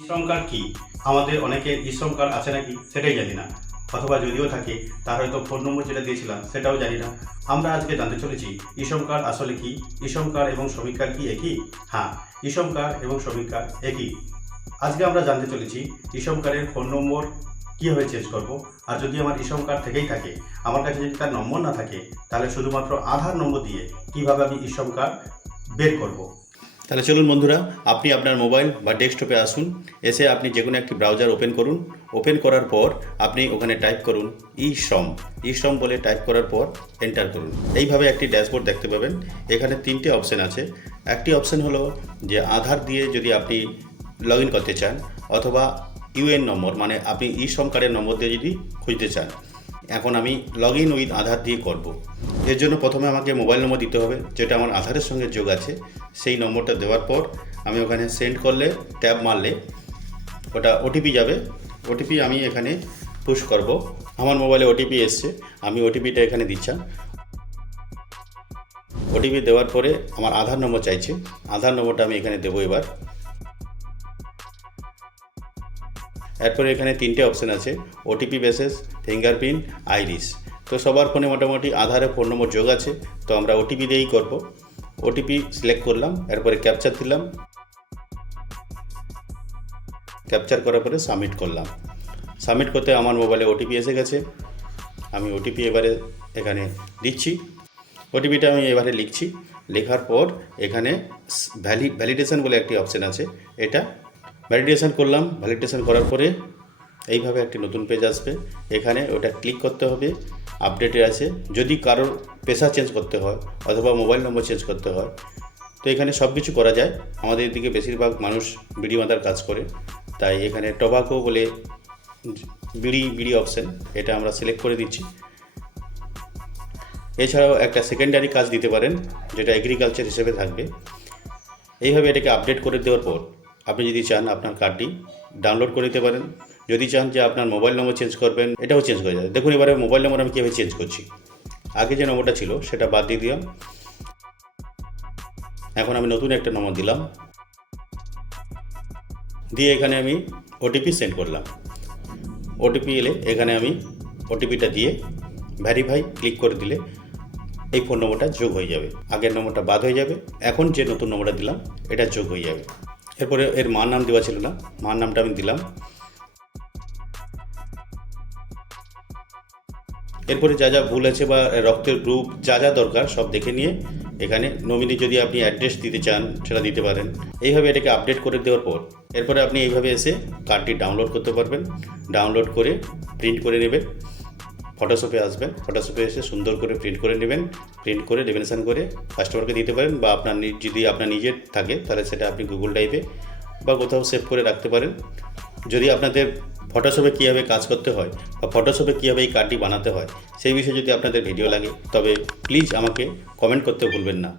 শ্রম কার্ড কি? আমাদের অনেকের শ্রম কার্ড আছে নাকি সেটাই জানি না, অথবা যদিও থাকে তার হয়তো ফোন নম্বর যেটা দিয়েছিলাম সেটাও জানি না। আমরা আজকে জানতে চলেছি শ্রম কার্ড আসলে কি, শ্রম কার্ড এবং শ্রমিক কার্ড কি একই? হ্যাঁ, শ্রম কার্ড এবং শ্রমিক কার্ড একই। আজকে আমরা জানতে চলেছি শ্রম কার্ডের ফোন নম্বর কীভাবে চেঞ্জ করব, আর যদি আমার শ্রম কার্ড থেকেই থাকে, আমার কাছে যদি তার নম্বর না থাকে, তাহলে শুধুমাত্র আধার নম্বর দিয়ে কীভাবে আমি শ্রম কার্ড বের করব। তাহলে চলুন বন্ধুরা, আপনি আপনার মোবাইল বা ডেস্কটপে আসুন, এসে আপনি যে কোনো একটি ব্রাউজার ওপেন করুন। ওপেন করার পর আপনি ওখানে টাইপ করুন শ্রম বলে টাইপ করার পর এন্টার করুন। এইভাবে একটি ড্যাশবোর্ড দেখতে পাবেন। এখানে তিনটে অপশান আছে। একটি অপশান হলো যে আধার দিয়ে যদি আপনি লগ ইন করতে চান, অথবা ইউএন নম্বর মানে আপনি শ্রম কার্ডের নম্বর দিয়ে যদি খুঁজতে চান। এখন আমি লগ ইন উইথ আধার দিয়ে করব। এর জন্য প্রথমে আমাকে মোবাইল নম্বর দিতে হবে, যেটা আমার আধারের সঙ্গে যোগ আছে। সেই নম্বরটা দেওয়ার পর আমি ওখানে সেন্ড করলে, ট্যাব মারলে ওটা ওটিপি যাবে। ওটিপি আমি এখানে পুশ করব। আমার মোবাইলে ওটিপি এসছে, আমি ওটিপিটা এখানে দিচ্ছি। ওটিপি দেওয়ার পরে আমার আধার নম্বর চাইছে, আধার নম্বরটা আমি এখানে দেবো এবার। এরপরে এখানে তিনটে অপশান আছে, ওটিপি বেসিস, ফিঙ্গারপ্রিন্ট, আইরিস। তো সবার ফোনে মোটামুটি আধারে ফোন নম্বর যোগ আছে, তো আমরা ওটিপি দিয়েই করব। ওটিপি সিলেক্ট করলাম, এরপরে ক্যাপচার দিলাম। ক্যাপচার করার পরে সাবমিট করলাম। সাবমিট করতে আমার মোবাইলে ওটিপি এসে গেছে। আমি ওটিপি এবারে এখানে দিচ্ছি। ওটিপিটা আমি এবারে লিখছি। লেখার পর এখানে ভ্যালিডেশন বলে একটি অপশান আছে, এটা ভ্যালিডেশন করলাম। ভ্যালিডেশন করার পরে এইভাবে একটি নতুন পেজ আসবে। এখানে ওটা ক্লিক করতে হবে। আপডেটে আছে, যদি কারোর পেশা চেঞ্জ করতে হয় অথবা মোবাইল নম্বর চেঞ্জ করতে হয়, তো এখানে সব কিছু করা যায়। আমাদের এদিকে বেশিরভাগ মানুষ বিড়ি বাঁধার কাজ করে, তাই এখানে টোবাকো বলে বিড়ি অপশান, এটা আমরা সিলেক্ট করে দিচ্ছি। এছাড়াও একটা সেকেন্ডারি কাজ দিতে পারেন, যেটা এগ্রিকালচার হিসেবে থাকবে। এইভাবে এটাকে আপডেট করে দেওয়ার পর আপনি যদি চান আপনার কার্ডটি ডাউনলোড করে নিতে পারেন। যদি চান যে আপনার মোবাইল নম্বর চেঞ্জ করবেন, এটাও চেঞ্জ করে যাবে। দেখুন এবারে মোবাইল নম্বর আমি কীভাবে চেঞ্জ করছি। আগে যে নম্বরটা ছিল সেটা বাদ দিয়ে দিলাম। এখন আমি নতুন একটা নম্বর দিলাম, দিয়ে এখানে আমি ওটিপি সেন্ড করলাম। ওটিপি এলে এখানে আমি ওটিপিটা দিয়ে ভেরিফাই ক্লিক করে দিলে এই ফোন নম্বরটা যোগ হয়ে যাবে। আগের নম্বরটা বাদ হয়ে যাবে, এখন যে নতুন নম্বরটা দিলাম এটা যোগ হয়ে যাবে। এরপরে এর মার নাম দেওয়া ছিল না, মার নামটা আমি দিলাম। এরপরে যা যা ভুল আছে বা রক্তের গ্রুপ যা যা দরকার সব দেখে নিয়ে এখানে নমিনি যদি আপনি অ্যাড্রেস দিতে চান সেটা দিতে পারেন। এইভাবে এটাকে আপডেট করে দেওয়ার পর এরপরে আপনি এইভাবে এসে কার্ডটি ডাউনলোড করতে পারবেন। ডাউনলোড করে প্রিন্ট করে নেবেন। ফটোশপে আসবেন, ফটোশপে এসে সুন্দর করে প্রিন্ট করে নেবেন। প্রিন্ট করে লেমিনেশন করে কাস্টমারকে দিতে পারেন, বা আপনার যদি আপনার নিজের থাকে তাহলে সেটা আপনি গুগল ড্রাইভে বা কোথাও সেভ করে রাখতে পারেন। যদি আপনাদের ফটোশপে কীভাবে কাজ করতে হয় বা ফটোশপে কীভাবে এই কার্ডটি বানাতে হয় সেই বিষয়ে যদি আপনাদের ভিডিও লাগে, তবে প্লিজ আমাকে কমেন্ট করতে ভুলবেন না।